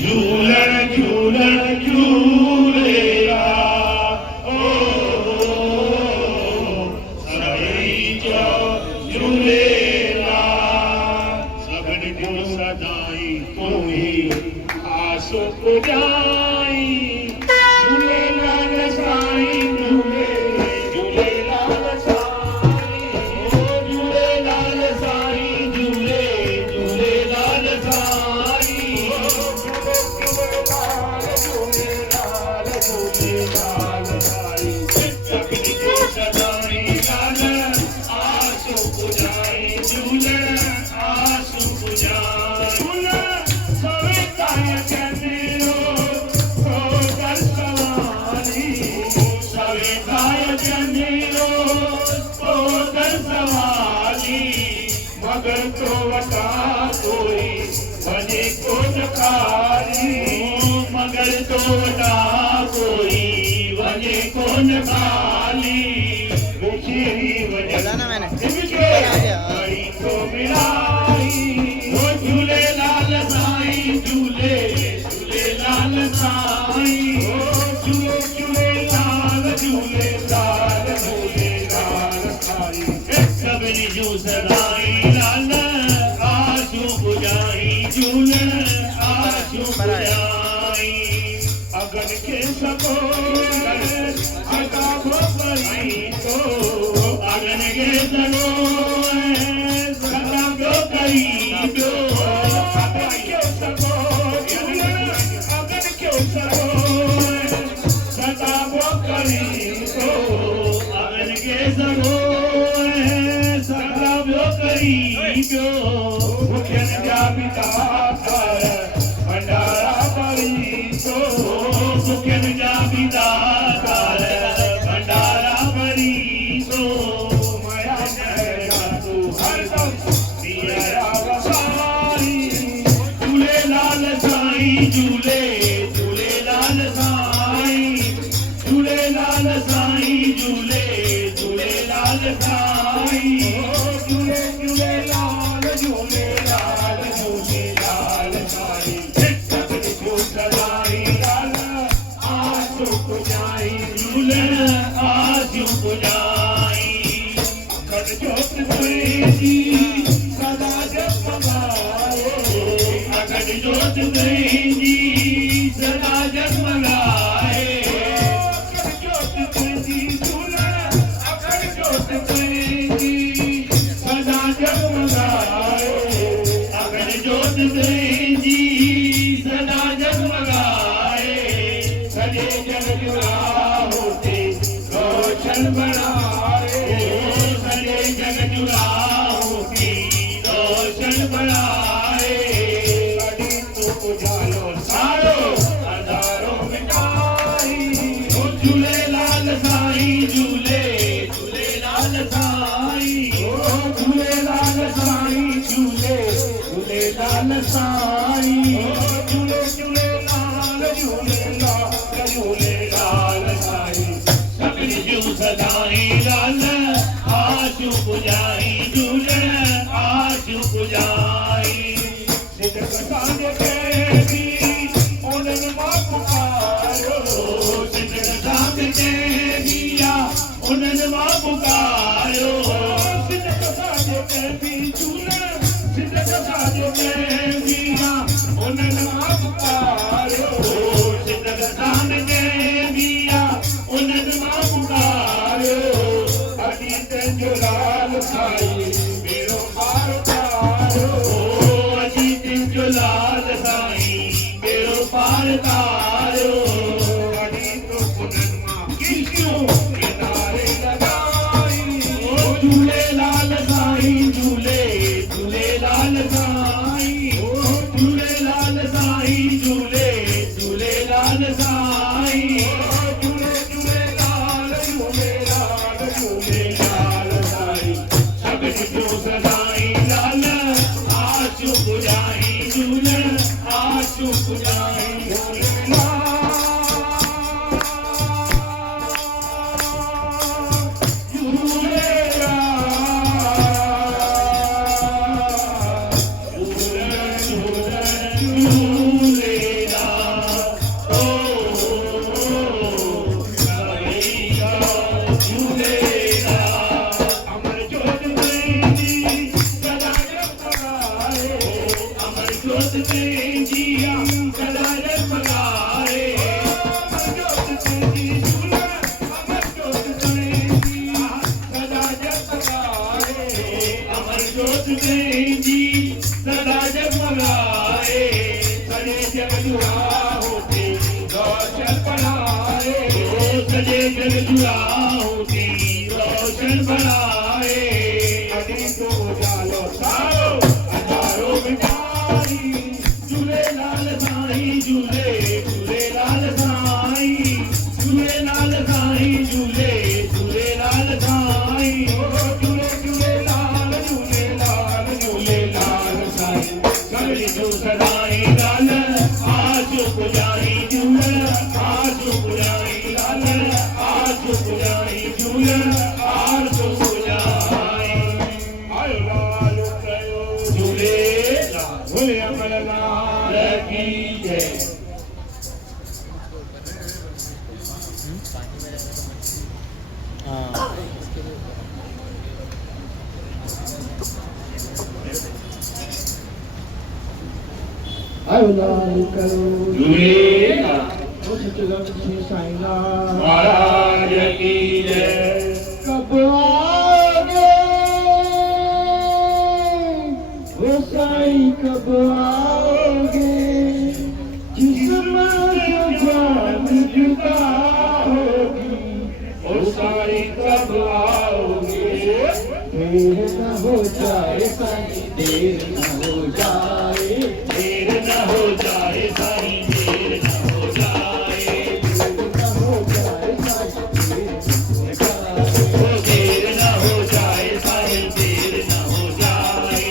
झूलण झूलण झूलेला ओ सभई जो झूलेला सभिनी जो सदाई तूं ही आस पुॼाई झूलेलाल साईं झूले झूलेलाल साईं झूलेलाल साईं झूले झूलेलाल साईं झूलेलाल झूलेलाल साईं सभिनी जो सदाई लाल आस पुॼाई झूलण आस पुॼाई झूलण सविताय चंदिरो ओ दर्शवानी सविताय चंदिरो ओ दर्शवानी मगर तो वटा कोई वने को नकारी मगर तो वटा कोई वने को नकारी विशेरी बोला ना मैंने बड़ी को मिलाई वो झूलेलाल साईं झूले झूलेलाल साईं ओ झूले झूलेलाल झूलेलाल झूलेलाल साईं सभिनी जो सदाई लाल आशू पुॼाई झूलण आशू पुॼाई अगन खे सको अगा भई तो अगन खे सको सदा पियो कई पियो अगन खे सको अगन खे सको सदा पियो कई तो अगन खे सको सदा पियो कई पियो मुखियनि जा पिता भंडारा भरी तो मुखियनि जा पिता भंडारा भरी तो माया जय तू हरदम दिया वसाई झूलेलाल साईं झूले झूलेलाल साईं झूलेलाल साईं झूले झूलेलाल साईं झूले झूलेलाल झूलेलाल झूलेलाल साईं सभिनी जो सदाई लाल आशू पुॼाई झूलण आशू पुॼाई अखंड जोत तुंहिंजी सदा जगमगाए अखंड जोत तुंहिंजी सदा जगमगाए अखंड जोत तुंहिंजी झूलण अखंड जोत तुंहिंजी सदा जगमगाए अखंड जोत तुंहिंजी सदा जगमगाए सॼे जग जो होते रोशन बनाए सॼे जग जो होते रोशन बनाए कॾहिं तूं उजालो सारो अंधारो मिटाई ओ झूलेलाल साईं झूले झूलेलाल साईं ओ झूलेलाल साईं झूले झूलेलाल साईं ओ झूले झूलेलाल झूलेलाल झूलेलाल साईं सभिनी जो सदाई लाल आशू पुॼाई झूलण आशू पुॼाई सिदक सां खे बि उन्हनि मां पुकारियो सिदक सां खे बि उन्हनि मां पुकारियो सिदक सां खे बि झूलण सिदक सां खे बि उन्हनि मां पुकारियो सिदक सां खे बि उन्हनि मां पुकारियो अॼु तुंहिंजो लाल साईं मेरो पार तारियो अॼु तुंहिंजो लाल साईं मेरो पार तारियो अॼु तो पुननि मां किशियूं किनारे लॻाई ओ झूलेलाल साईं झूले झूलेलाल साईं ओ झूलेलाल साईं झूले झूलेलाल साईं झूले झूलेलाल झूलेलाल झूलेलाल साईं सभिनी जो सदाई लाल आशू पुॼाई झूलण आशू पुॼाई झूलेलाल झूलेलाल जोत में जिया सदा जगमगाए अमर जोत में जी झूला अमर जोत में जिया सदा जगमगाए अमर जोत में जी सदा जगमगाए सजे जग जुआ होती रोशन बनाए सजे जग जुआ होती रोशन बनाए अभी तो जालो सारो अजारो बिचारी झूले लाल साईं झूले झूले लाल साईं झूले लाल साईं झूले झूले लाल साईं झूले झूले लाल झूले लाल झूले लाल साईं सगली जो सदाई लाल आज पुजारी झूले आज पुजारी लाल आज पुजारी झूले आज पुजारी आयो लाल कयो झूले झूले अमर लाल की जय आयो लाल करो झूलेला ओ सच्चिदानंद साईं नाम महाराज की जय कब आओगे ओ साईं कब आओगे जिस्म से जान जुदा होगी ओ साईं कब आओगे देर न हो जाए साईं देर न हो जाए देर न हो जाए साईं देर न हो जाए न हो जाए साईं देर न हो जाए साईं देर न हो जाए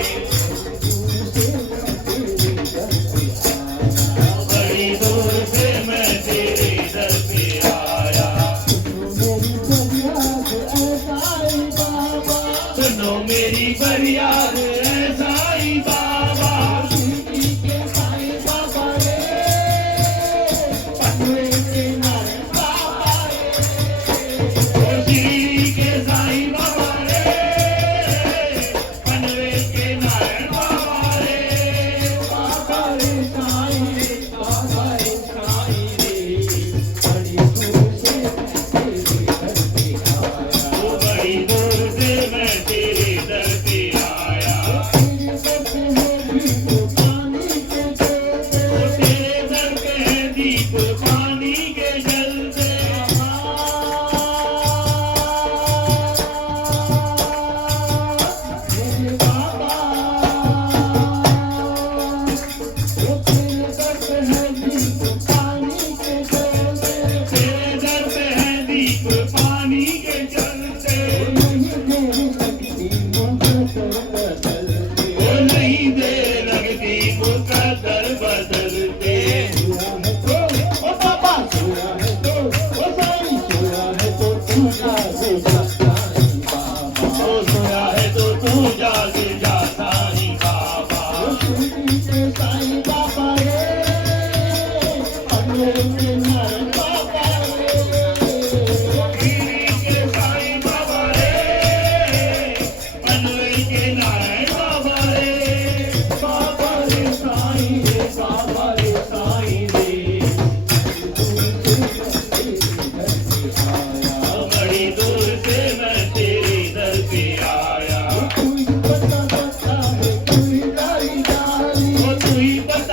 बड़ी दूर से मैं तेरे दर पे आया सुनो मेरी फरियाद ऐ साईं बाबा ओ शिरडी के साईं बाबा रे पनवे के नारायण बाबा रे ओ बड़ी दूर से मैं तेरे दर पे आया ओ तेरे दर पे है दीप पानी के जलते तेरे दर पे है दीप पानी के जलते ओ नहीं देर लगती मुकद्दर बदलते ओ बाबा सोया है तो ओ साईं सोया है तो तू ना हो जाता है बाबा ओ सोया है तो तू जाग जा साईं बाबा ओ शिरडी के साईं बाबा रे पन्ने के नारायण बाबा रे शिरडी के साईं बाबा रे पनवे के नारायण बाबा रे बाबा रे साईं रे बाबा रे साईं रे ओ बड़ी दूर से मैं तेरे दर पे आया कोई पता है कोई लाई डाली ओ तू ही बता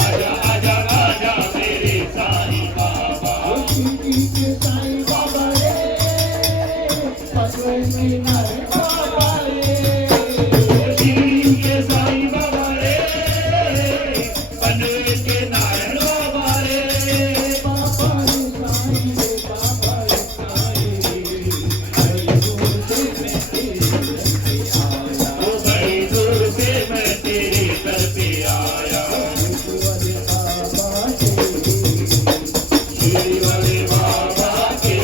आजा आजा आजा मेरे साईं बाबा शिरडी के साईं बाबा रे, पनवेल नारायण बाबा रे, शिरडी के साईं बाबा रे पनवेल के नारायण बाबा रे बाबा रे साईं रे, बाबा रे साईं रे, बड़ी दूर से मैं तेरे दर पे आया, बड़ी दूर से मैं तेरे दर पे आया शिरडी वाले बाबा के,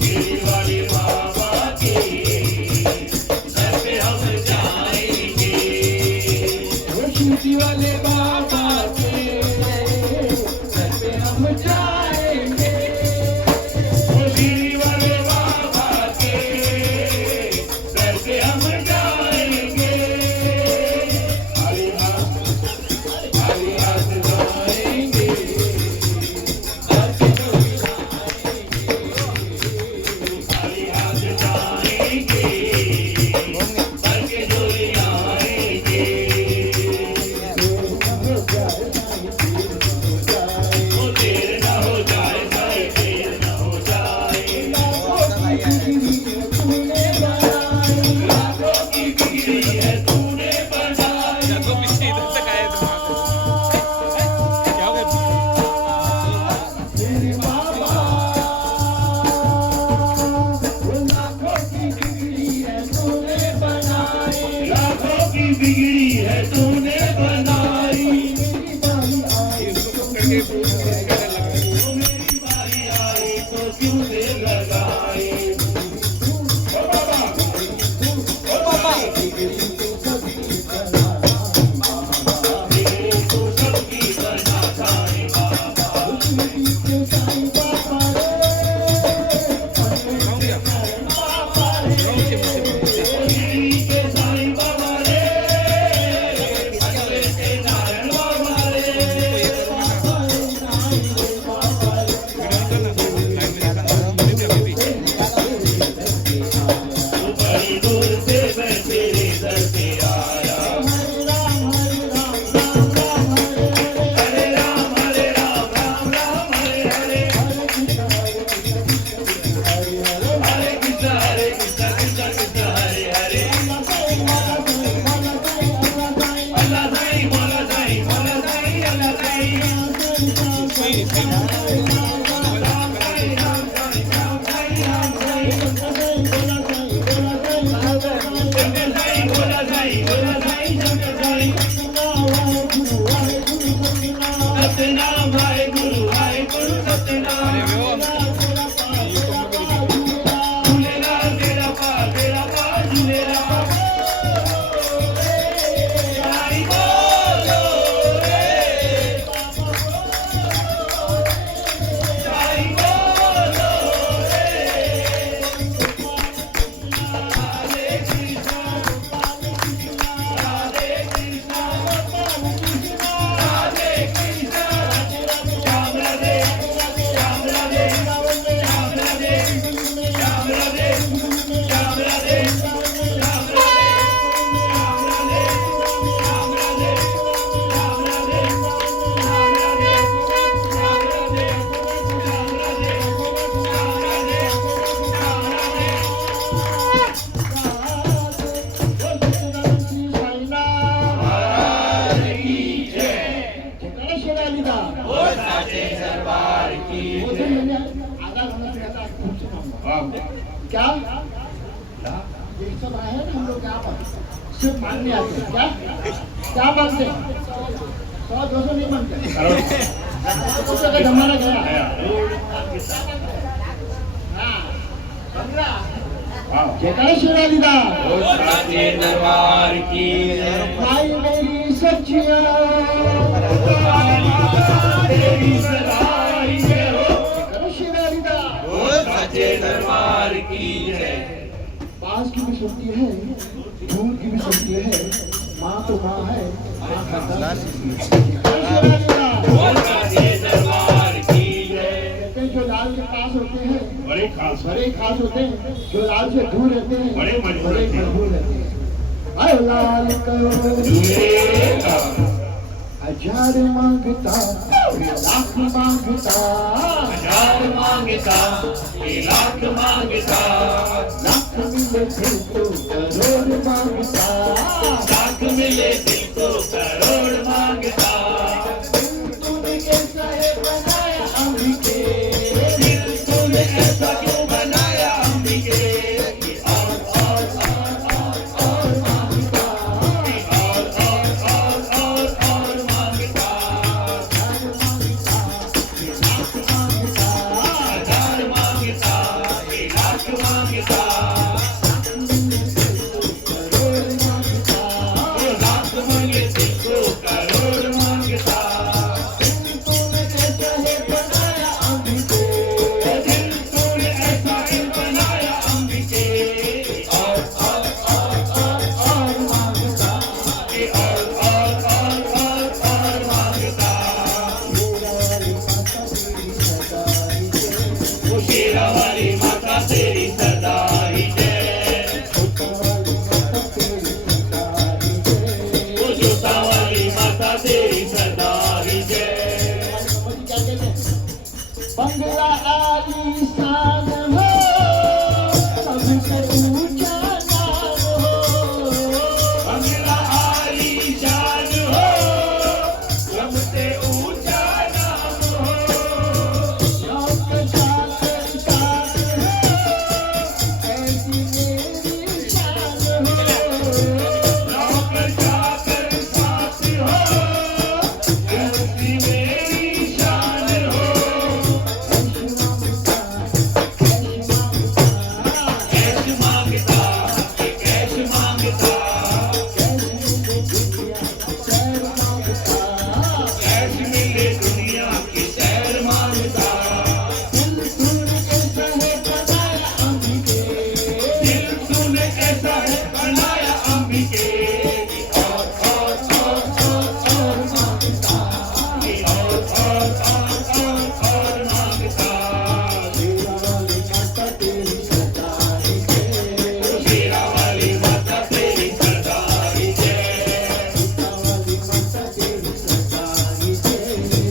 शिरडी वाले बाबा के दर पे हम जाएंगे, दर पे हम जाएंगे। शिरडी वाले बाबा के दर पे हम जाएंगे, शिरडी वाले बाबा के दर पे हम जाएंगे, खाली हाथ जाएंगे, खाली हाथ जाएंगे, भर के झोली आएंगे, ओ देर न हो जाए साईं, देर न हो जाए, लाखों की बिगड़ी है तूने बनाई, तो पीछे इधर तक आया क्या हो गया? तेरे बाबा वो लाखों की बिगड़ी है तूने बनाई, लाखों की बिगड़ी है तूने बनाई, मेरी बारी आई इसको करके ओ मेरी बारी आई तो क्यों देर लगाई, ओ बाबा, ओ बाबा, बिगड़ी तो सबकी बनाई बाबा, बिगड़ी तो सबकी बना साईं बाबा, शिरडी के साईं बाबा रे, गाँव गया बाबा रे, गाँव से मुझसे पूछते शिरडी के साईं बाबा रे, पनवेल के नारायण बाबा रे, बड़ी दूर से मैं तेरे दर पे आया, हरे राम राम राम हरे हरे, हरे कृष्ण कृष्ण कृष्ण कृष्ण हरे हरे, अल्लाह साईं मौला साईं मौला साईं अल्लाह साईं, राम साईं राम साईं राम साईं राम साईं शंकर साईं भोला साईं शंकर साईं, सतनाम वाहेगुरु वाहेगुरु सतनाम, झूलेलाल तेरा पार झूलेलाल, साईं बोलो रे, साईं बोलो रे, हरे कृष्णा राधे कृष्णा राधे कृष्णा, श्याम राधे श्याम राधे श्याम राधे श्याम राधे श्याम राधे श्याम राधे श्याम राधे दरबार की क्या ये सब आए हैं ना हम लोग यहाँ पर सिर्फ मानने आते हैं, क्या मानते हैं? 100-200 नहीं मानते, उसका का जमाना गया। हाँ, समझा? जयकारा शिवरालीदा, साचे दरबार की भाई मेरी सच्चियाँ, तेरी सदाई जय हो, जयकारा शिवरालीदा। साचे दरबार की जय, बांस की भी सुनती है, धूल की भी सुनती है, माँ तो माँ है, माँ का दर्द। जयकारा शिवरालीदा। साचे दरबार की जय, कहते हैं जो लाल के पास होते हैं बड़े खास बड़े खास होते हैं, जो लाल से दूर रहते हैं बड़े मजबूत बड़े रहते हैं। मजबूत रहते हैं। आए लाल को दुएगा 1000 मांगता फिर लाख मांगता, 1000 मांगता ये लाख मांगता, लाख मिले फिर तो करोड़ मांगता, लाख मिले दिल को करोड़ मांगता। तूने कैसा है बनाया अंबिके, दिल तूने ऐसा क्यों बनाया अंबिके, और मांगता, और मांगता, लाख मांगता, 1000 मांगता ये लाख मांगता, करोड़ मांगता, लाख मिले दिल को करोड़ मांगता। तूने कैसा है बनाया अंबिके, दिल तूने ऐसा क्यों बनाया अंबिके, और मांगता, और मांगता। वो शेरा वाली माता तेरी सदा ही जय, वो जोता वाली माता तेरी सदा ही जय। बंगला आलीशान हो, सबसे ऊंचा नाम हो, बंगला आलीशान हो, सबसे ऊंचा नाम हो, नौकर चाकर साथ हो, ऐसी मेरी शान हो, नौकर चाकर साथ हो, ऐसी मेरी शान हो। कैश मांगता कैश मांगता, कैश मिले दुनिया की सैर मांगता, दिल तूने ऐसा है बनाया अंबिके, और मांगता। शेरा वाली माता तेरी सदा ही जय,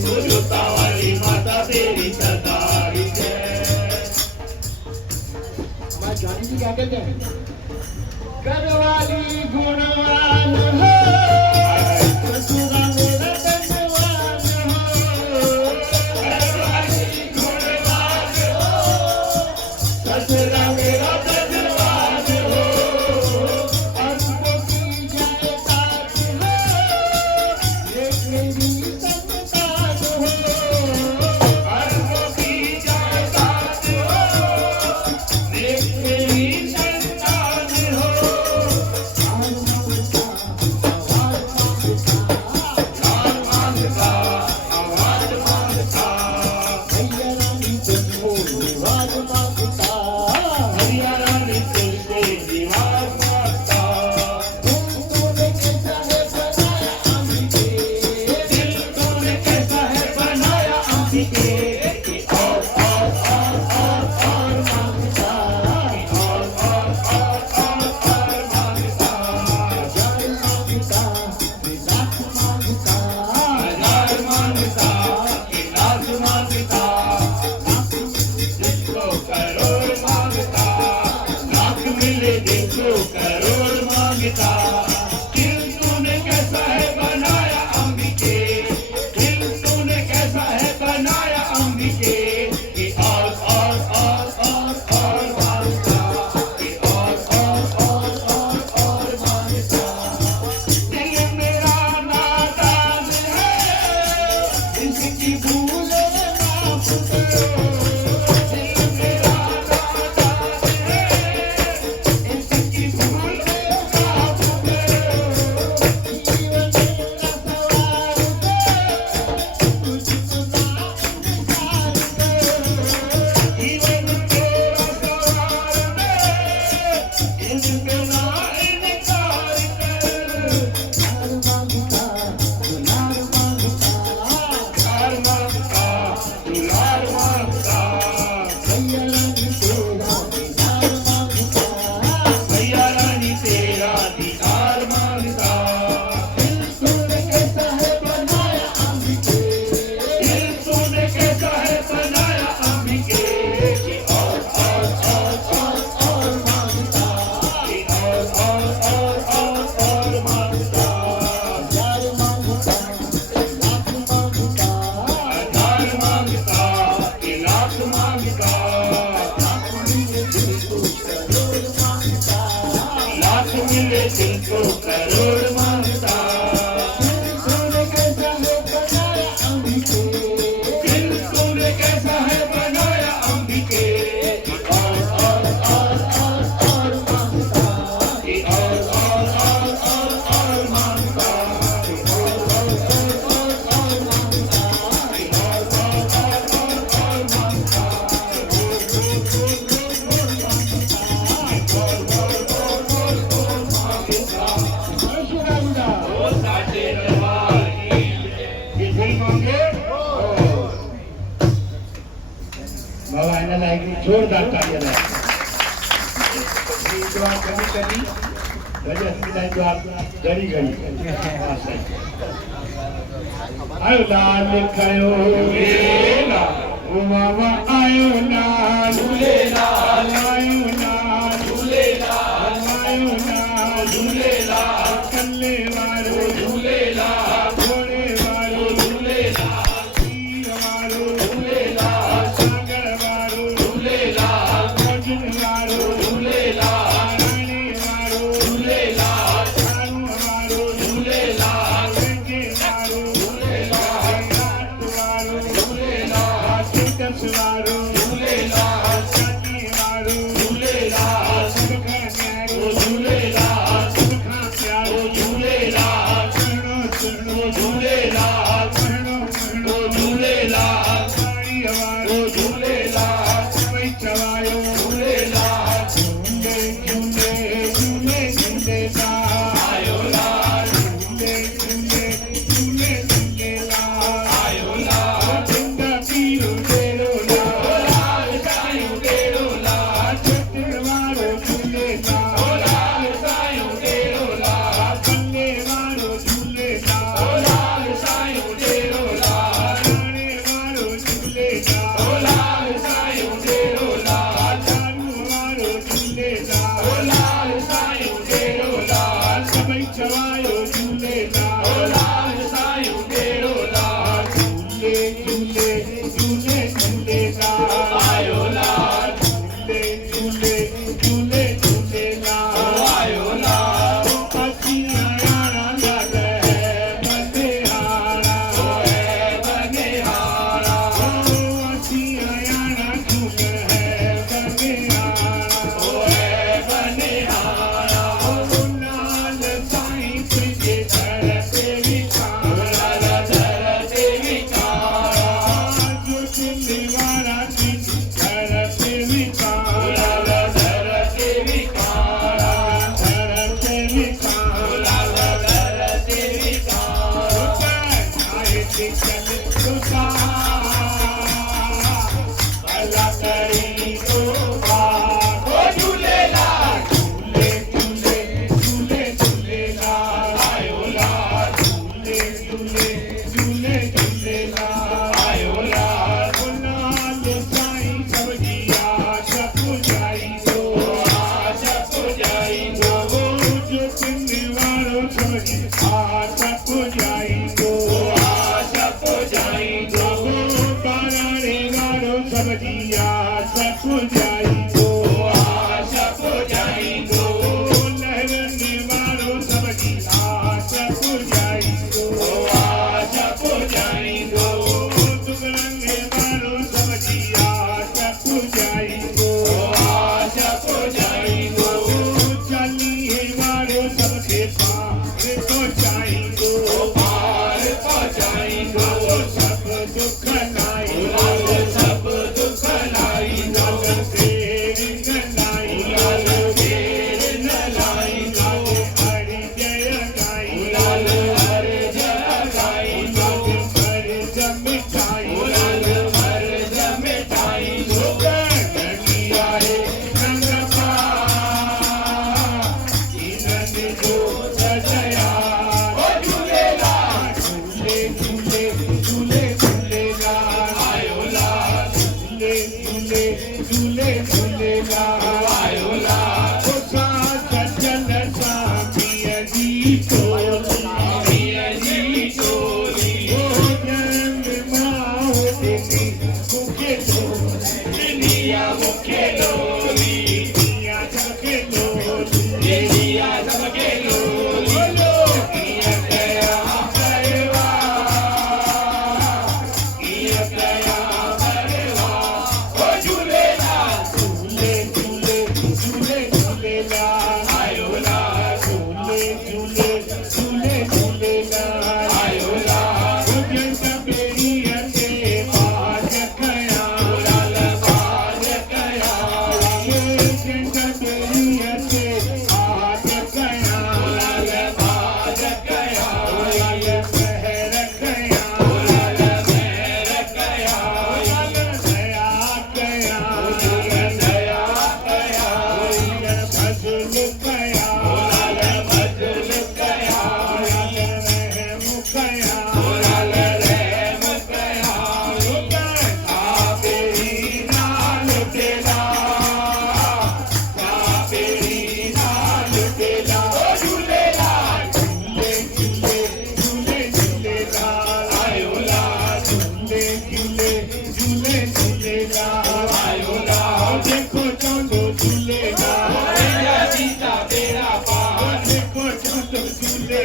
वो जोता वाली माता तेरी सदा ही जय। हमारे जानी जी क्या कहते हैं, करवाली गुणवान हो, ससुरा मेरा धनवान हो, ससुरा मेरा धनवान हो, अरबों की जायदाद हो, ये मेरी संतान हो, अरबों की जायदाद हो, देख मेरी संतान हो। आवाज मांगता, आवाज मांगता, भैया रानी तुझको निवाज मांगता, हरिया रानी तुझको निवाज मांगता, तूने कैसा है बनाया अंबिके, दिल तूने कैसा है बनाया अंबिके, और मांगता, मांगता। 1000 मांगता, फिर लाख मांगता, 1000 मांगता ये लाख मांगता, जिसको करोड़ मांगता, लाख मिले जिसको करोड़ मांगता। दिल तूने कैसा है बनाया अंबिके, दिल तूने कैसा है बनाया अंबिके, कि और मांगता, कि और मांगता। दिल मेरा नादान है, इसकी भूले माफ करो, दिल मेरा नादान है, इसकी भूले माफ करो। जीवन मेरा सवार दे, तुझको ना इनकार करो, जीवन तेरा सवार दे, इनके ना इनकार कर। लाल मांगता, दुलार मांगता, लाल मांगता, दुलार मांगता, भैया रानी मिले दिल को करोड़ मांगता तूने कैसा है बनाया अंबिके दिल तूने कैसा है बनाया अंबिके और मांगता कि और मांगता ओ साचे दरबार की ये दिल मांगे बाबा यांना लायकी जोरदार टाळ्या द्या जेव्हा कधी कधी घरी असलेला जेव्हा घरी घरी आयो लाल खयो लेला ओ बाबा आयो लाल झूलेलाल आयो लाल झूलेलाल आयो लाल झूलेलाल कल्ले वारो झूलेलाल घोड़े वारो झूलेलाल तीर वारो झूलेलाल सागर वारो झूलेलाल अर्जुन वारो झूलेलाल रानी वारो झूलेलाल कानू वारो झूलेलाल गंगे वारो झूलेलाल रात वारो झूलेलाल चेतस वारो झूलेलाल चांदी वारो झूलेलाल सुख न्यारो झूलेलाल सुख प्यारो झूलेलाल चरणो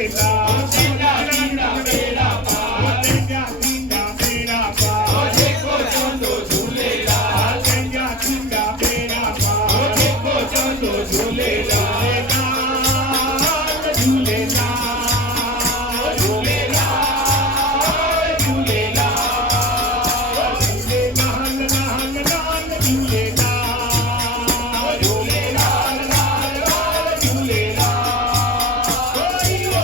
झूलेलाल तेजा थींदा बेड़ा पार तेजा थींदा बेड़ा पार जेको चवंदो झूलेलाल तेजा थींदा बेड़ा पार जेको चवंदो झूलेलाल झूलेलाल झूलेलाल झूलेलाल झूलेलाल लाल लाल झूलेलाल झूलेलाल लाल लाल झूलेलाल कोई वो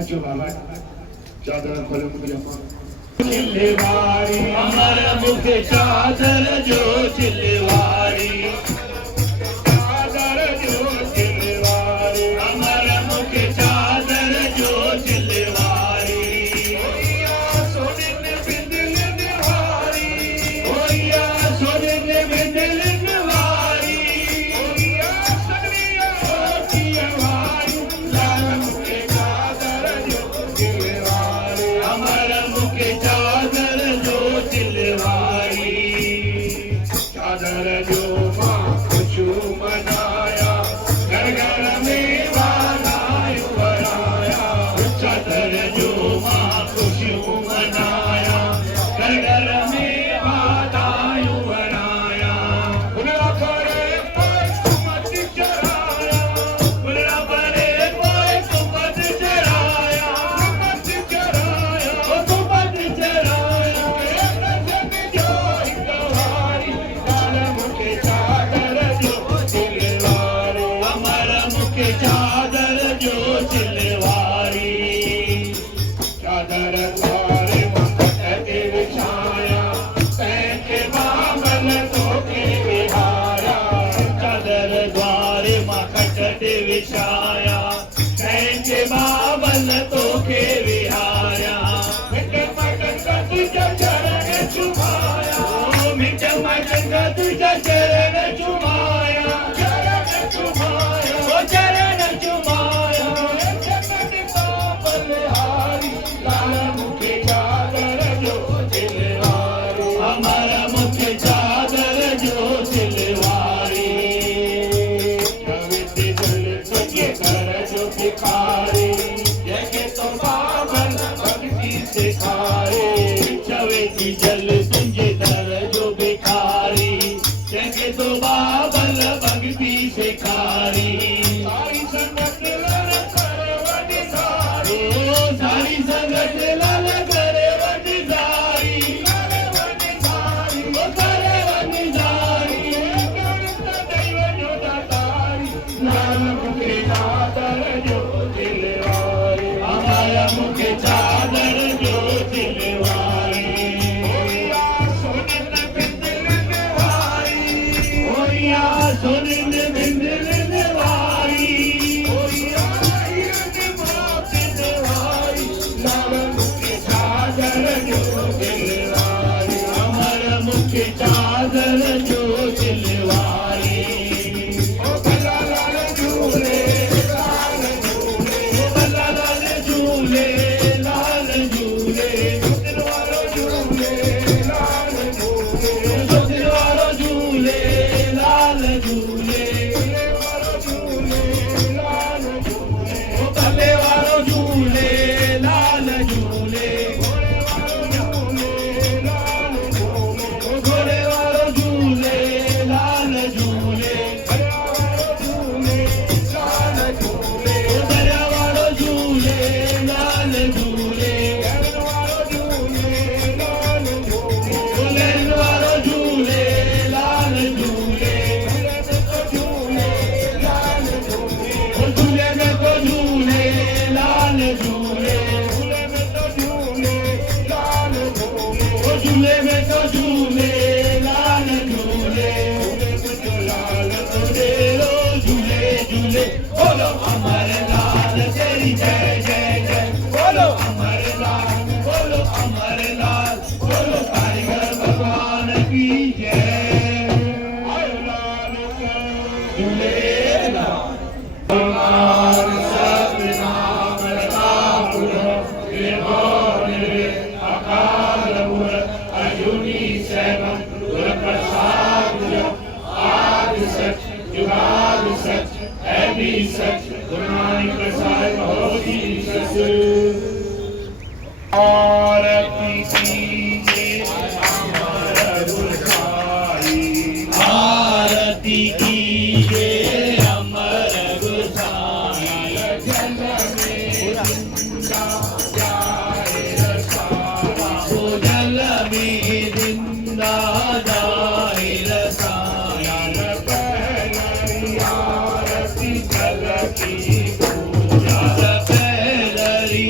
अच्छा बाबा चादर खोलो मुझे चिल्लेवारी अमर मुख चादर जो चिल्लेवारी चादर जो चिल्लेवारी अमर मुख चादर जो चिल्लेवारी ओया सोने बिंदल निवारी ओया सोने बिंदल निवारी ओया सगरिया होतिया वारी लाल मुख चादर जो चिल्लेवारी अमर मुख चादर जो चिल्लेवारी चादर जो मां खुशू मनाया घर घर में वालायु बनाया चादर जो मां खुशू मनाया घर घर में वालायु बनाया बुला पड़े कोई सुमत चढ़ाया बुला पड़े कोई सुमत चढ़ाया सुमत चढ़ाया सुमत चढ़ाया जो गवारी लाल मुख चादर जो चिल्लेवारी अमर मुख चादर जो चिल्लेवारी चादर द्वारे मखट बिछाया पैके बामल तो के बिहारा चादर द्वारे मखट बिछाया पैके बामल तो के बिहारा मिट मटन तुझा चरण चुमाया मिट मटन तुझा चरण चुमाया चरण चुमाया ओ चरण चुमाया चरण बाबल हारी लाल मुख चादर जो चिल्लेवारी अमर मुख चादर जो चिल्लेवारी कविते जल तुझे कर जो भिखारी जगे तो बाबल भक्ति सिखाए चवेती जल तुझे दर जो भिखारी जगे तो बाबल भक्ति सिखारी सारी संगत लल कर वडी सारी सारी संगत लल कर वडी सारी ओ करे वडी सारी दैव जो दातारी लाल मुख चादर जो चिल्लेवारी अमर मुख चादर जो चिल्लेवारी ओया सोनन बिंदल निवारी ओया सोनन बिंदल निवारी ओया हिरन मात निवारी लाल मुख चादर जो चिल्लेवारी अमर मुख चादर जो चिल्लेवारी ओ भला लाल झूले लाल झूले भला लाल झूले लाल झूले दिलवारो झूले लाल झूले दिलवारो झूले लाल झूले दिलवारो झूले लाल झूले ओ भले वारो झूले लाल झूले घोड़े वारो झूले लाल झूले दरिया वारो झूले लाल झूले लैन वारो झूले लाल झूले झूले में तो झूले लाल झूले झूले में तो झूले लाल झूले रो झूले झूले बोलो अमर लाल तेरी जय जय जय बोलो अमर लाल बोलो कारीगर भगवान की जय आयो लाल झूले भगवान सतनाम राम अकाल मूर्त अजूनी सैवम गुर प्रसाद आदि सच जुगाद सच है भी सच गुरु नानक प्रसाद होती सच आरती कीजिए अमर गुसाई आरती कीजिए अमर गुसाई जल में जिंदा जाए रसाला जल में जिंदा जाए रसाया पहली आरती जल की पूजा पहली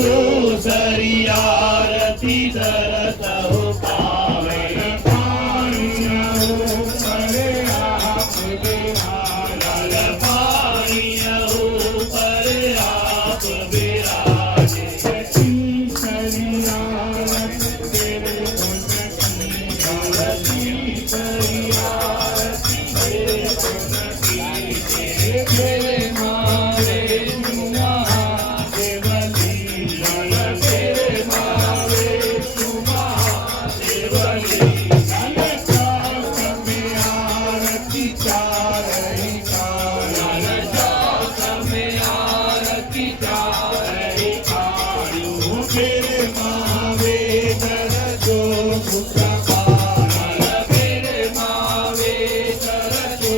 दूसरी आरती दरस हो पावे पानिया ऊपर आप बिराजे पानिया ऊपर आप बिराजे तीसरी आरती तेरे गुण की तीसरी आरती तेरे गुण की तेरे मारे जुआ देवली तेरे मारे जुआ देवली में आरती चारही में आरती चारही तेरे मावे दरजो मुकबाल मेरे मावे दरजो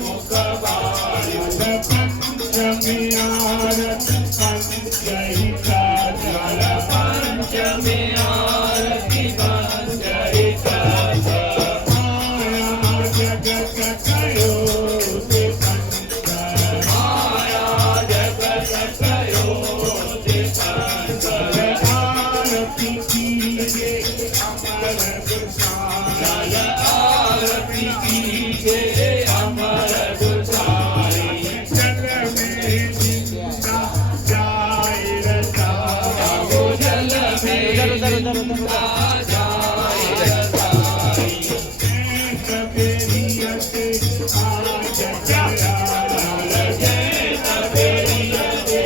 मुकबाल पंचमी आरती पंचही काजल पंचमी आरती पंचही काजल माया जगत कयो ते पंचल माया जगत कयो ते पंचल आरती कीजे अमर गुसाई आरती कीजे अमर गुसाई जल में जिंदा जाए रता वो जल में जिंदा जाए रताई सबेरियते आज कराल जय सबेरियते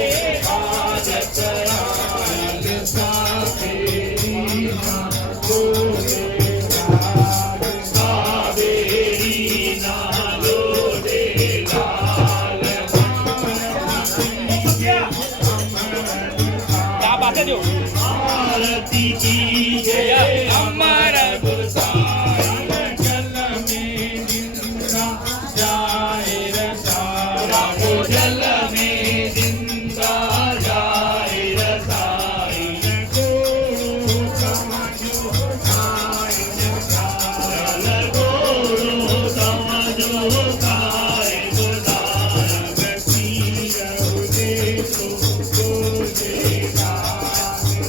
आज कराल साबेरी ना लोरे लाल साबेरी ना लोरे लाल क्या बात है जो आरती कीजे अमर गुसाई जल में जिंदा जाए रसाई वो जल में जिंदा जाए रसाई गोरो समझो खाए गुसाई गोरो समझो खाए गुसाई सीरो दे तो देगा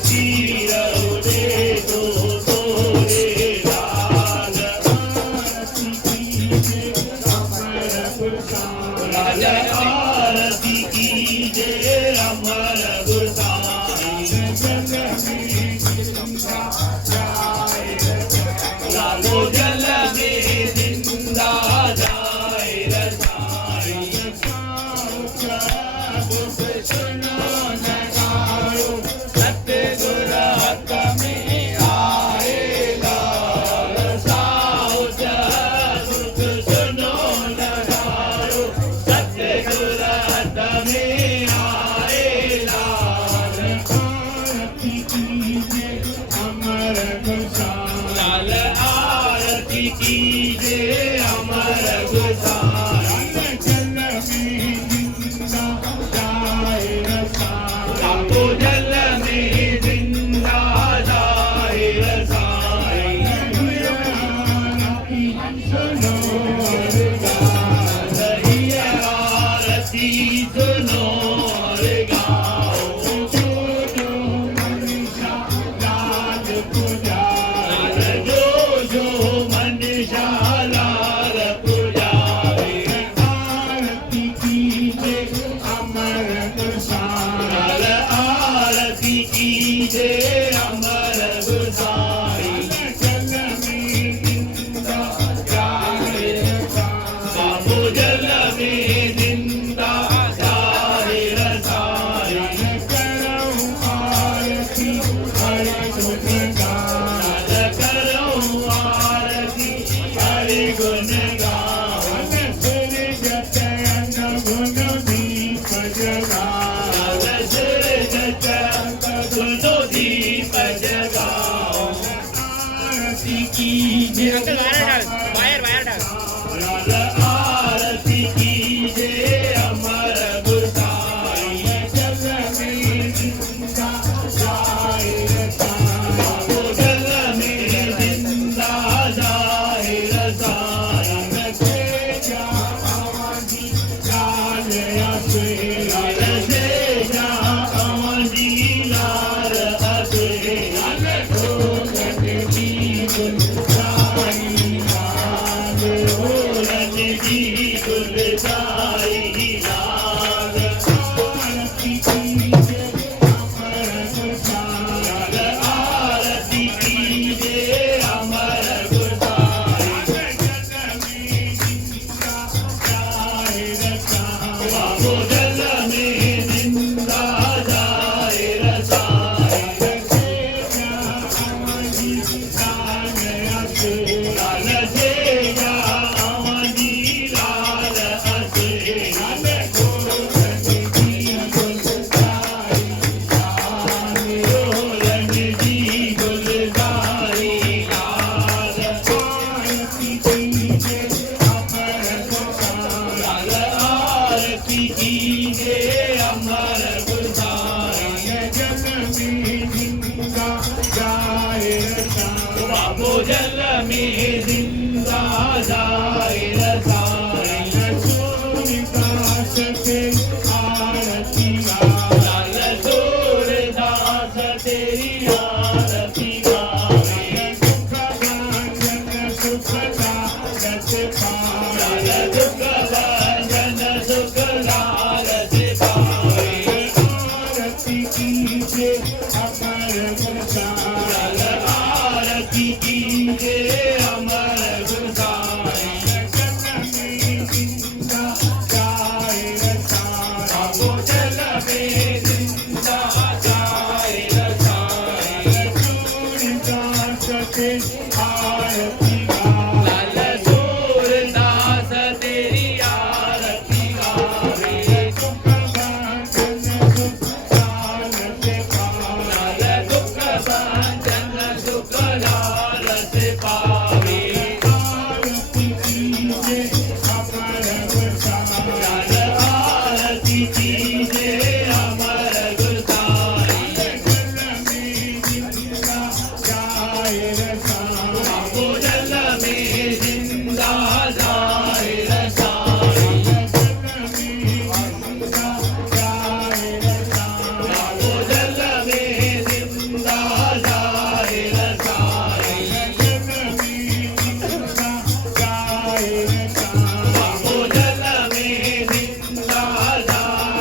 सीरो दे तो देगा आरती कीजे अमर गुसाई आरती कीजे अमर गुसाई जल में जिंदा जाए लालो जल में जिंदा जाए रसाई सुनो नगायो सतगुर हक में आएगा साओ सुख सुनो नगायो सतगुर हक में आएगा आरती कीजे अमर गुसाई आरती कीजे अमर गुसाई जल में जिंदा जाए रसाई वो जल में जिंदा जाए रसाई सुनो रे गाओ आरती सुनो रे गाओ जो जो मनीषा लाल पुजारी जो मनीषा लाल पुजारी आरती कीजे अमर गुसाई आरती कीजे अमर गुसाई जल में जिंदा जाए रसाई वो जल में जिंदा जाए रसाई करो आरती हरि गुण गान करो आरती हरि गुण गान सिर जतन गुण दीप जगाओ सिर जतन गुण दीप जगाओ आरती कीजे अंकल वायर डाल आरती कीजे अमर गुसाई जल में जिंदा जाए रसाई वो जल में जिंदा जाए रसाई से जा आवाजी लाल से जा आवाजी लाल कीजे अमर गुलजार जल में जिंदा जाए रसा बाबू जल में जिंदा जाए रसा सूरदास के आरती लाल सूरदास तेरी आरती गावे सुख भंजन सुख लालच पावे दुख भंजन सुख लालच पावे आरती कीजे अमर गुलजार आरती कीजे अमर गुलजार जल में जिंदा जाए रसाए सूरदास के आरती लाल सूरदास तेरी आरती गावे सुख भंजन सुख लालच पावे दुख भंजन सुख लालच पावे आरती कीजे अमर गुलजार आरती कीजे अमर गुलजार जल में जिंदा जाए रसा बाबू जल में जिंदा जाए रसा जल में जिंदा जाए रसा बाबू जल में जिंदा जाए रसा जल में जिंदा जाए रसा बाबू जल में जिंदा जाए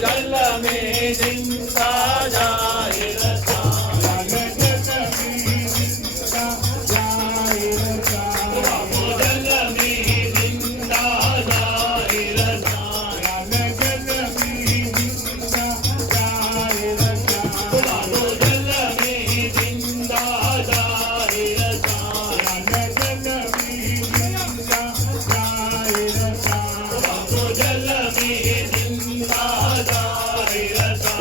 जल में जिंदा जाहिर था बाबू जल में जिंदा जाहिर था बाबू जल में जिंदा जाहिर था जल में जिंदा जाहिर था बाबू जल में जिंदा जाहिर था जल में जिंदा जाहिर था बाबू जल में जिंदा जाहिर था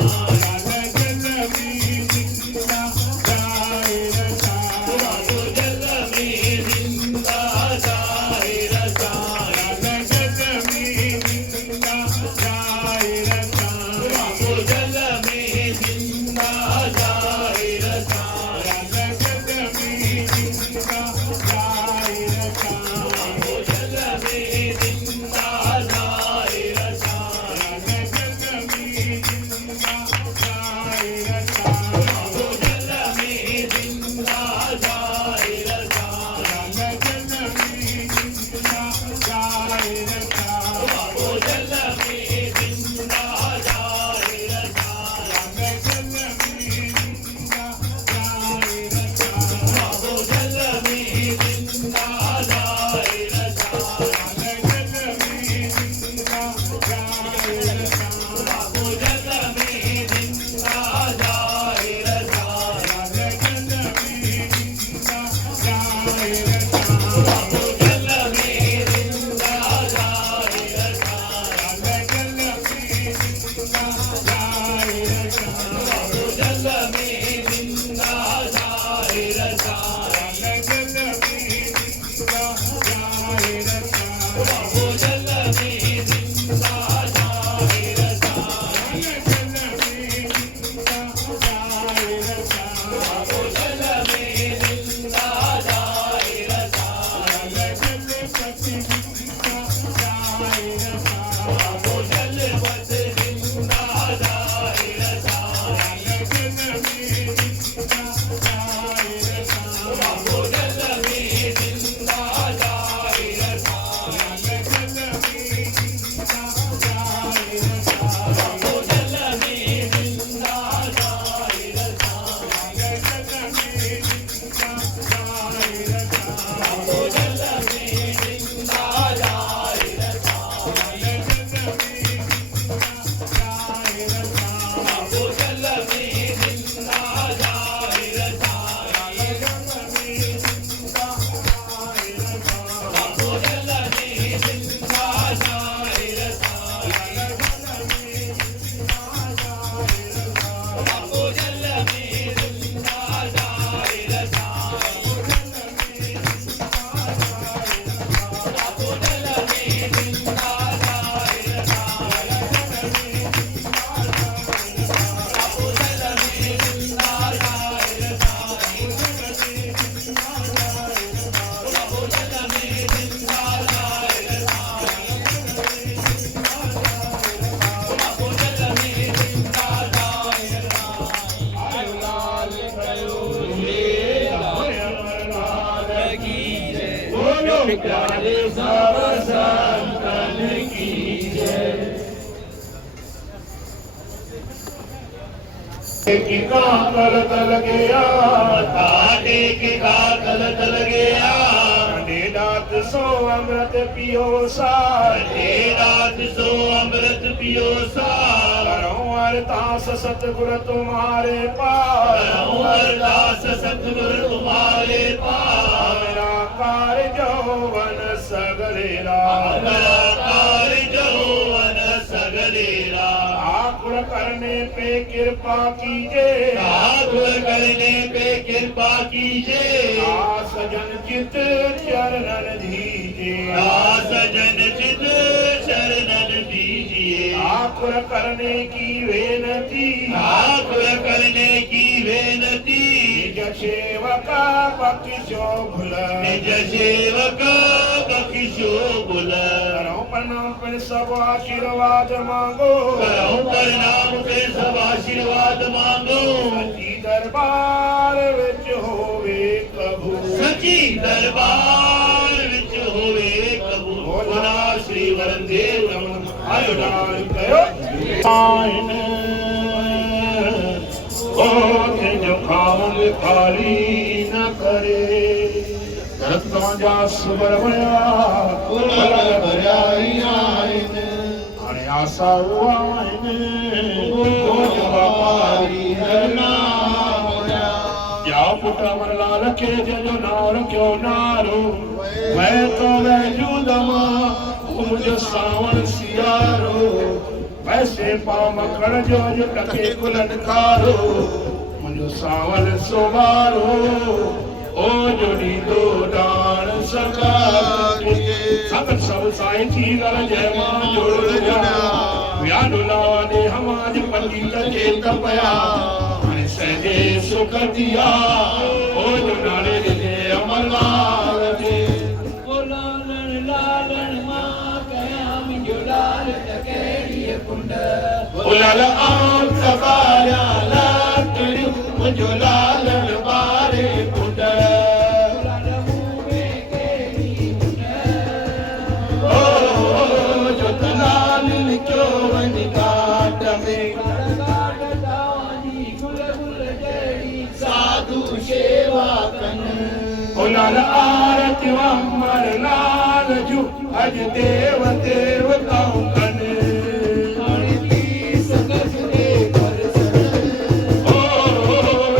जल में जिंदा जाहिर था बाबू जल में जिंदा जाहिर था जल में जिंदा जाहिर था बाबू जल में जिंदा जाहिर था जल में जिंदा जाहिर था बाबू जल में जिंदा जाहिर था जल में जिंदा जाहिर था बाबू जल में जिंदा जाहिर था जल में जिंदा जाहिर था बाबू जल में जिंदा जाहिर था जल में जिंदा जाहिर था बाबू जल में जिंदा जाहिर था जल में जिंदा जाहिर था बाबू जल में जिंदा जाहिर था जल में जिंदा जाहिर था बाबू जल में जिंदा जाहिर था जल में जिंदा जाहिर था बाबू जल में जिंदा जाहिर था जल में जिंदा जाहिर था बाबू जल में जिंदा जाहिर था जल में जिंदा जाहिर था बाबू जल में जिंदा जाहिर था जल पति जिंदा जाहिर था बाबू जल पत जिंदा जाहिर था जल में जिंदा जाहिर था बाबू जल में जिंदा जाहिर था जल में जिंदा जाहिर था बाबू जल में जिंदा जाहिर था जल में जिंदा जाहिर था बाबू जल में जिंदा जाहिर था जल में जिंदा जाहिर था बाबू जल में जिंदा जाहिर था जल में जिंदा जाहिर था बाबू जल में जिंदा जाहिर था जल में जिंदा जाहिर था बाबू जल में जिंदा जाहिर था बाबू जल में जिंदा जाहिर था बाबू जल में जिंदा जाहिर था जल में जिंदा जाहिर था बाबू जल में जिंदा जाहिर था बाबू जल में जिंदा जाहिर था बाबू जल में जिंदा जाहिर था बाबू जल में जिंदा जाहिर था आयो लाल कयो मेरा अमरनाथ की जय बोलो प्यारे सब संतन की जय की काकल तल गया ताटे की काकल तल गया रात सो अमृत पियो सा रात सो अमृत पियो सा अरदास सतगुर तुम्हारे पास अरदास सतगुर तुम्हारे पास मेरा कार्य वन सगलेरा मेरा कार्य वन सगलेरा आकुल करने पे कृपा कीजिए आकुल करने पे कृपा कीजिए सजन चित चरणन दीजिए सजन चित चरणन दीजिए आकुल करने की बेनती आकुल करने की बेनती निज सेवका बख्शो भुल निज सेवका बख्शो भुल करो प्रणाम पर सब आशीर्वाद मांगो करो प्रणाम पे सब आशीर्वाद मांगो सच्ची दरबार विच होवे कबू सच्ची दरबार विच होवे कबू बोला श्री वरदेव रमन आयो डाल कयो आईने ओके जो खावन खाली न करे धरत गांजा सुबर वया उलल भराई आईने अरे आशा आईने वो व्यापारी ना होया या पुटा मन लाल के जो नार क्यों नारो मैं तो वैजूदमा मुझे सावन सियारो वैसे पाम खड़ जो टके कुलन खारो मुझे सावन सोबारो ओ जोड़ी दो डाल सका सब सब साईं थी गल जय मां जोड़ जना व्या डुलावा दे हमाज पंडित के तपया सजे सुख दिया ओ जो नाले दे अमरलाल दे ओ लालन लालन मां कया मिजो लाल तकेड़ी कुंड ओ लाल आम सबाया लाटड़ी मुझो लालन बारे कुंड लाल मुवे केड़ी कुंड ओ जो तलाल क्यों वन काट में सेवा कन ओ लाल आरती अमर लाल जू अज देव देवताओं कन आरती सकस दे परसन ओ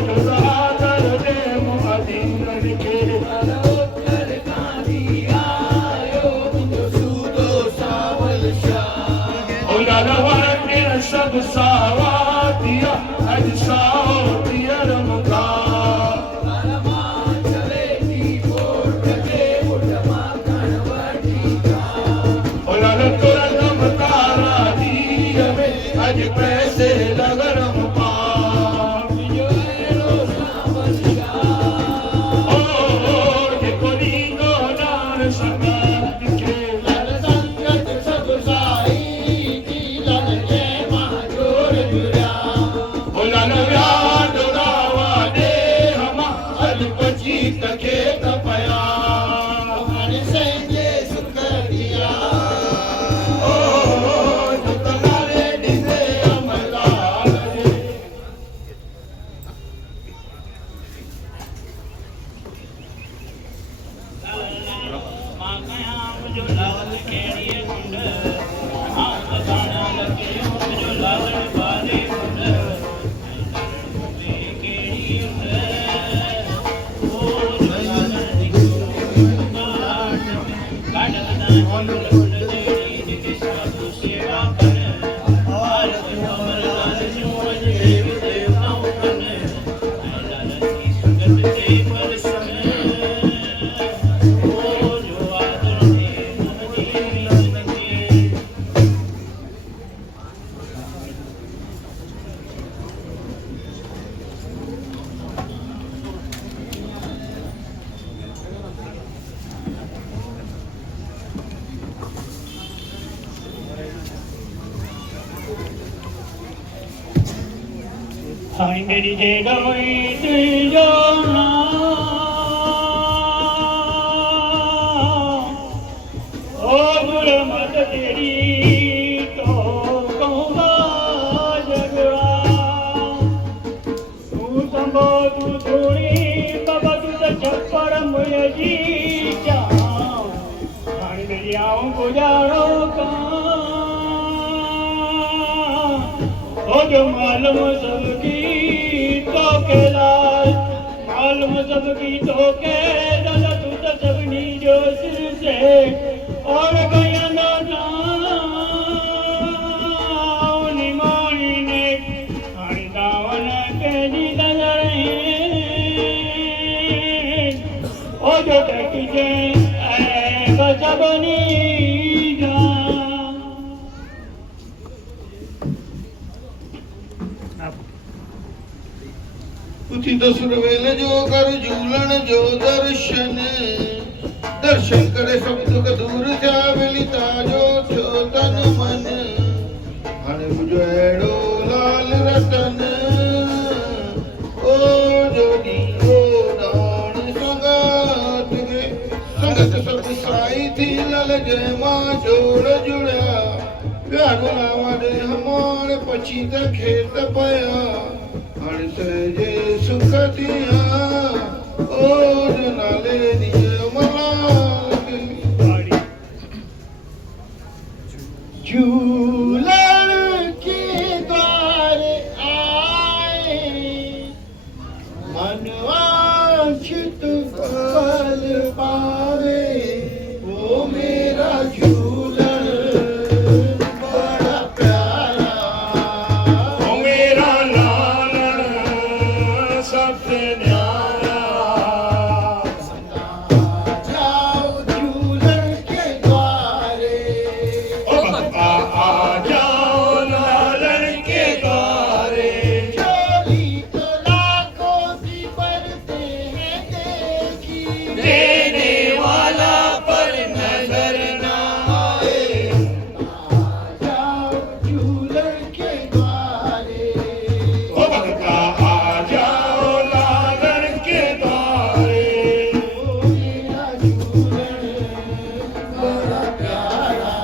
जो सागर दे मुअदीन के अलोकर कांदी आयो जो सूदो सावल शाह ओ लाल वाटे सब सावा दिया अज साओ दिया रमका आज पैसे लगरम पाप जो एरो सावल शाह ओ ये कोनी दो डाल संगत के लल संगत सब साई की लल जय मां जोड़ जुड़ा ओ लल व्या डोलावा दे हम अज पची तके तपया मन संगे सुख दिया साईं मेरी जय गई तुझो ओ गुरमत तेरी तो कहूँगा जगड़ा तू संभो तू थोड़ी बाबा तू तो छप्पर मुझे जी जाओ साईं मेरी आऊँ गुजारो का ओ जो मालूम सबकी तो के लाल मालूम सबकी तो के दादा तू तो सबनी जो सिर से और गया ना निमानी ने दावन के दी नजर ओ जो टकी जे सबनी उठी दसुर वेल जो कर झूलन जो दर्शन दर्शन करे सब दुख दूर थया वेली ताजो थयो तन मन हण मुझो एड़ो लाल रतन ओ जोड़ी ओ डाण संगत गे संगत सब साई थी लल जय मां जोड़ जुड़ा व्याकुला दे हमारे पचित खेत पया हणसे जे सुखतिया ओ नाले दिए मला झूलन के द्वार आए मनवांछित फल पावे वो मेरा झूलन बड़ा प्यारा ओ मेरा लालन सबसे न्यारा जाओ झूलन के द्वारे ओ भक्ता आ जाओ लालन के द्वारे चोली तो लाखों की बरते हैं देखी देने वाला पर नजर ना आए जाओ झूलन के द्वारे ओ भक्ता आ जाओ लालन के द्वारे ओ मेरा झूलन बड़ा प्यारा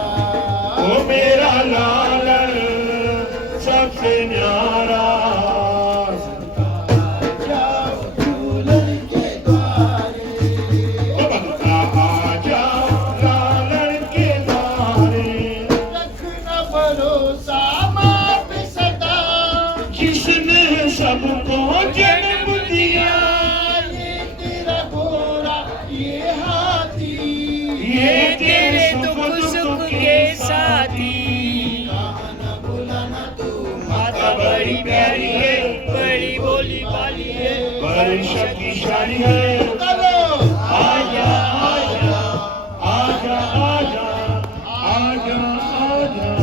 ओ मेरा लालन सबसे न्यारा जाओ झूलन के द्वारे ओ भक्ता आ जाओ लालन के द्वारे रखना भरोसा माँ पे सदा जिसने सबको जन्म दिया ये तेरा घोड़ा ये हाथी ये तेरे दुख सुख के साथी गाना बुलाना तू माता बड़ी प्यारी है, बड़ी बोली वाली है। बड़ी शक्तिशाली है चलो आजा आजा आजा आजा आजा आजा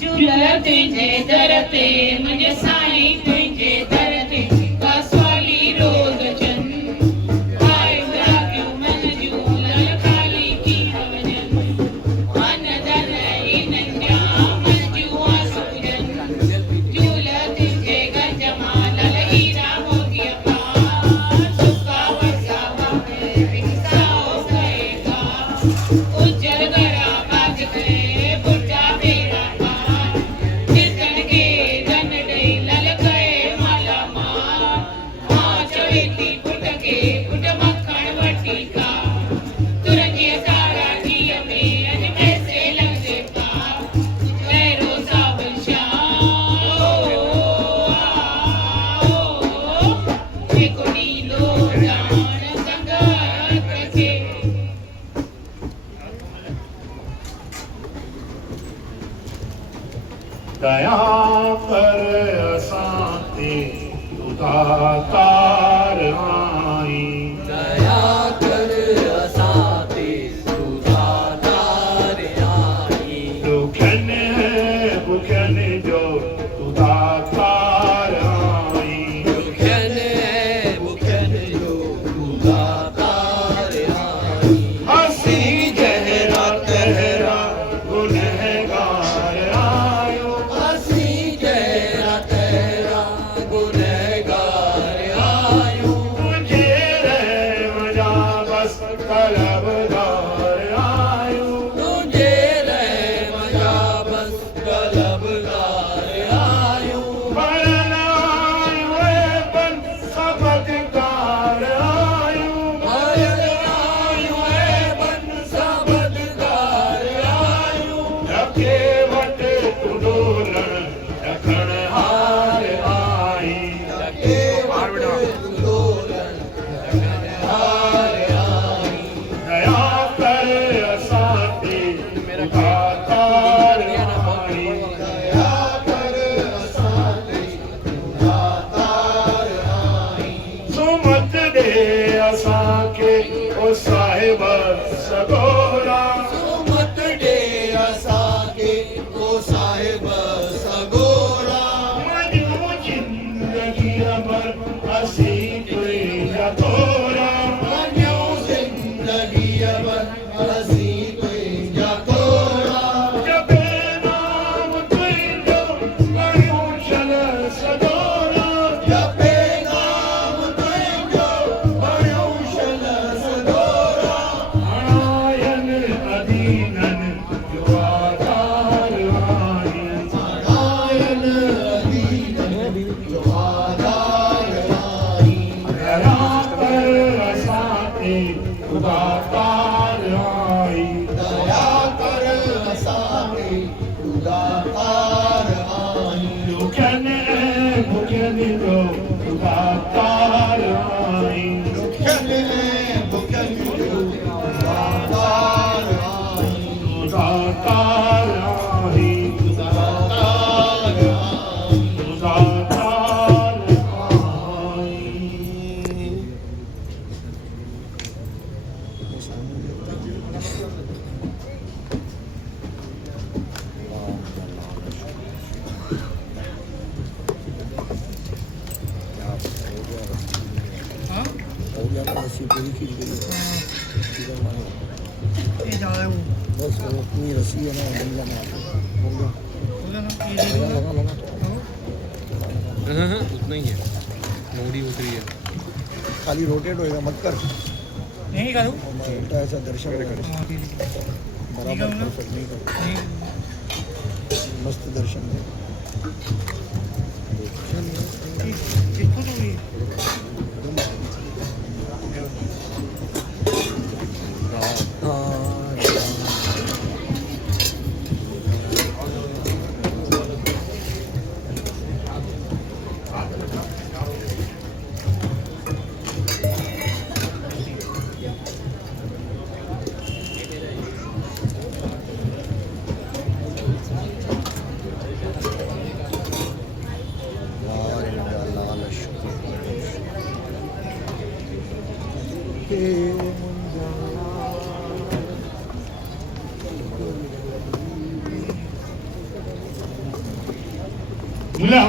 झुला तुझे धरते म्हणजे साई तुझे धरते कासवाली रोज चन काय राखीव मन झुला खाली की हवजन मन धन नंजा मन जुआ सुजन झुला तुझे गजमाल हीरा मोतिया का सुका वसावा साओ कहेगा उज्जल गरा बाज गए बुढ़ा बेरा कीर्तन के धन डई लल गए माला माँ चवेती पुट के पुट मक्खन वटी का तुरंगे सारा जी में अज कैसे लग देता पैरो सावन एक नीलो जान संगत के दया कर असांते उदातार आई दया कर असांते तुझा आई दुखन है भुखन जो उदातार आई दुखन मुखन जो तुझा आई हसी गहरा गहरा गुनहगार आयो हसी गहरा तेरा गुनहगार आयो बस वो इतनी रस्सी है ना बन जाना उतना ही है, मोड़ी उतरी है। खाली रोटेट होएगा मत कर नहीं करूँ उल्टा ऐसा दर्शन बराबर परफेक्ट नहीं कर मस्त दर्शन दे इसको तो नहीं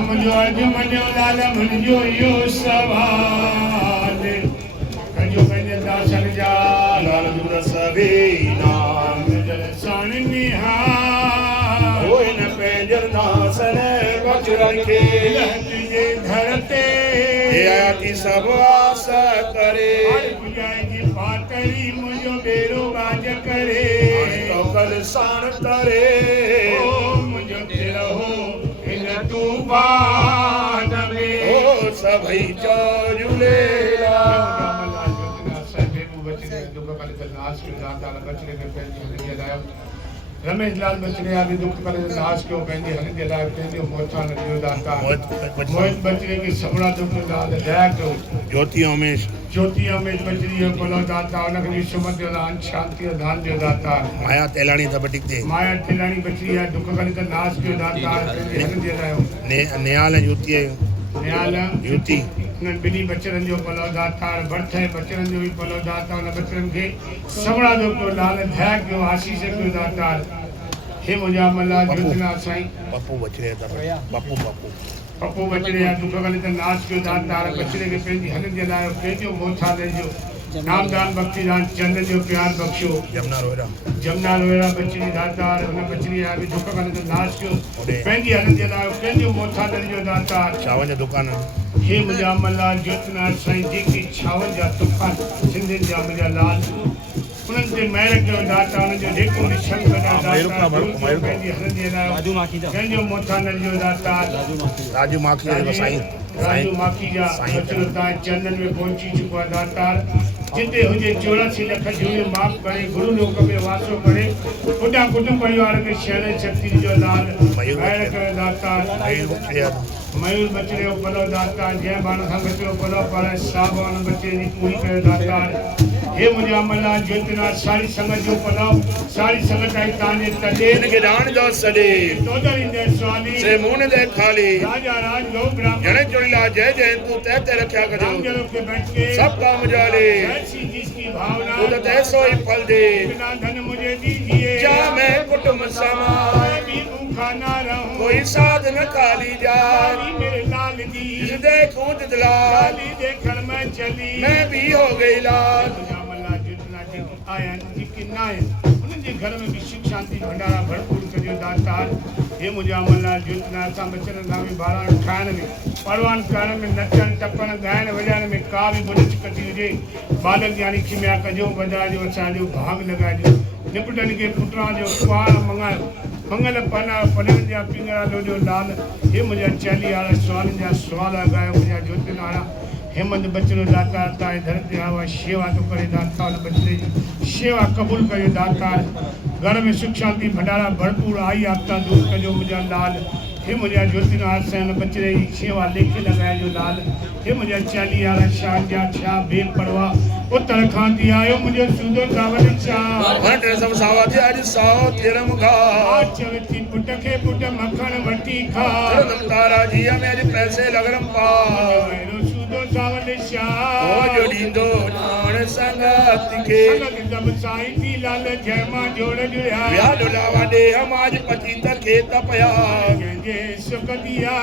मुझो अॼु मञो लाल मुंहिंजो इहो सवाल कजो पंहिंजे दासन जा लाल दूर सभई नाम जलसान निहार ओ हिन पंहिंजो दासन बचड़नि खे तुंहिंजे घर ते आया थी सभु आस करे जी पातरी मुंहिंजो बेड़ो बाज करे तो कल साण तरे मुंहिंजो दिल हो तूफान में ओ सभई चो झूलेलाल रमेश लाल बचड़े आ भी दुख करे नाश क्यों पंहिंजे हल जे लाइ पंहिंजो मोथा न ॾियो दाता मोहित बचड़े खे सबड़ा दुख दाल दया कयो ज्योति उमेश बचड़ी जो भलो दाता उनखे बि सुमत जो दान शांति जो दान ॾियो दाता माया तेलाणी बचड़ी आहे दुख करे त नाश कयो दाता पंहिंजे हल जे लाइ निहाल युति उन्हनि ॿिन्ही बचड़नि जो भलो दाता भर्थ ऐं बचड़नि जो बि भलो दाता उन बचड़नि खे सबड़ा दो कयो लाल दया कयो आशीष कयो दाता हे मुंहिंजा मल्ला ज्योतिनाथ साईं पप्पू बचड़े या दुख करे त नाश कयो दाता बचड़े खे पंहिंजी हल जे लाइ पंहिंजो मोथा ॾिजो नामदान बख्शीदान चंद जो प्यार बख्शो जमुना रोहिरा बचड़ी दाता हुन बचड़ी या भी दुख करे त नाश कयो पंहिंजी हल जे लाइ पंहिंजो मोथा ॾिजो दाता छावन जो दुकान हे मुंहिंजा मल्ला ज्योतिनाथ साईं जेके छावन जा तूफ़ान सिंधियुनि जा मुंहिंजा लाल उन्हनि ते महिर कयो दाता उन्हनि जो जेको बि शक कंदा दाता पंहिंजी हल जे लाइ कंहिंजो मोथा न ॾिजो दाता राजू माखी जा बचड़ो तव्हां चंदन में पहुची चुको आहे दाता जिते हुजे 84 लख झूले माफ़ करे गुरु लोक में वासो करे पुटा कुटुंब परिवार खे शरण शक्ति जो लाल महिर करे दाता मयूर बचड़े जो भलो दाता जंहिं बाण सां बचड़ो भलो पर साबवान बचड़े जी पूरी करे दाता हे मुंहिंजा मल्ला ज्योतिनाथ सारी संगत जो भलो सारी संगत आई तव्हांजे तॾे हिनखे ॾाण जो सॾे तोदर ईंदे स्वाली से मून दे खाली राजा राज गौ ब्राह्मण जने चुड़ीला जय जय तू तह ते रखा कजो के बैठ के सब काम जाले ऐसी जिसकी भावना तू तो ऐसो ही फल दे बिना धन मुझे दीजिए जा मैं कुटुंब समा भी भूखा ना रहूं कोई साध न खाली जाए मेरे लाल दी देखूं दिलाल देखण में चली मैं भी हो गई लाल आया जिनके ना है उनके घर में भी सुख शांति भंडारा भरपूर करियो दाता हे मुंहिंजा मल्ला ज्योतिनाथ सां बचड़नि सां बि बाराण खाइण में परवान करण में नचण टपण ॻाइण वॼाइण में का बि बुॾच कटी हुजे बालक यानी खिमिया कजो वॼाइजो असांजो भाग लॻाइजो निपटनि खे पुटरां जो कुआर मंगायो मंगल पना पलनि जा पिंगड़ा लोॾो लाल हे मुंहिंजा चाली वारा सवालनि जा सवाल ॻायो मुंहिंजा ज्योतिनाथ हेमंत बचड़ो दाता तव्हांजे दर ते आवा शेवा तो करे दाता उन बचड़े जी शेवा क़बूल कयो दाता घर में सुख शांति भंडारा भरपूर आई आपता दूर कजो मुंहिंजा लाल हे मुंहिंजा ज्योतिनाथ साईं उन बचड़े जी शेवा लेखे लॻाइजो लाल हे मुंहिंजा चाली वारा शान जा छा बेपरवाह उतर खां थी आयो मुंहिंजो सूदो कावल छा सब सावा थी अॼु साओ थिरम खा चवे थी पुट खे पुट मखण वठी खा तारा जी में अॼु पैसे लॻरम पा जोड़ींदो सावल ओ शाह जोड़ींदो नाण संगत खे संगत जब साईं थी लाल जय मां जोड़ जुड़िया विया डोलावा दे हमाज पति तखे तपया कंहिंजे सुख दिया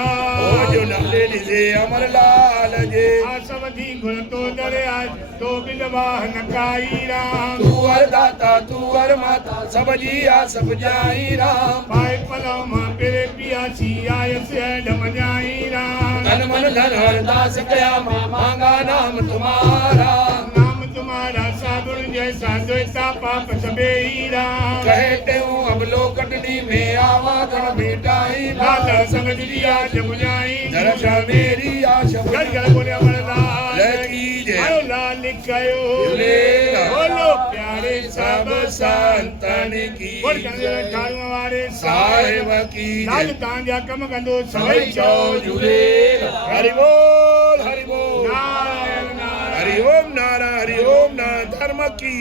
ओ जो नाले ॾिसे अमर लाल जे आसवधी गुण तो दरिया तो बिन वाह न काई राम तू वर दाता तू वर माता सब जी आ सब जाई राम पाए पलो मां पेरे पिया सी आय से डम जाई राम तन मन धन हर दास कया मांगा नाम तुम्हारा नाम तुम्हारा साधुन जैसा द्वैता पाप सबे ही राम कहते हूँ अब लो कटनी में आवा गण बेटाई लाल संग दिया जब जाई दर्शन मेरी आशा घर घर बोले अमर लाल लकी जय आयो लाल कयो झूलेलाल। बोलो प्यारे सब संतन की बोल कंदे ठाणू वारे साहिब की लाल जय तांजा कम कंदो सभई सभई चओ झूलेलाल हरि बोल हरि बोल नारायण नारायण हरि ओम नारायण हरि ओम नारायण धर्म की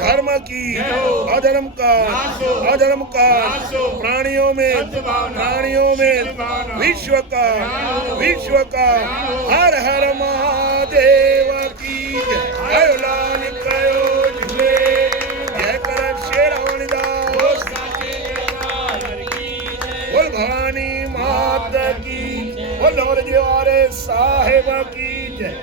धर्म की अधर्म का अधर्म का प्राणियों में विश्व का हर हर महादेव की जय जय लाल कयो झूले जय कर शेरावाली दास बोल भवानी माता की बोल और जीवारे साहिब की जय।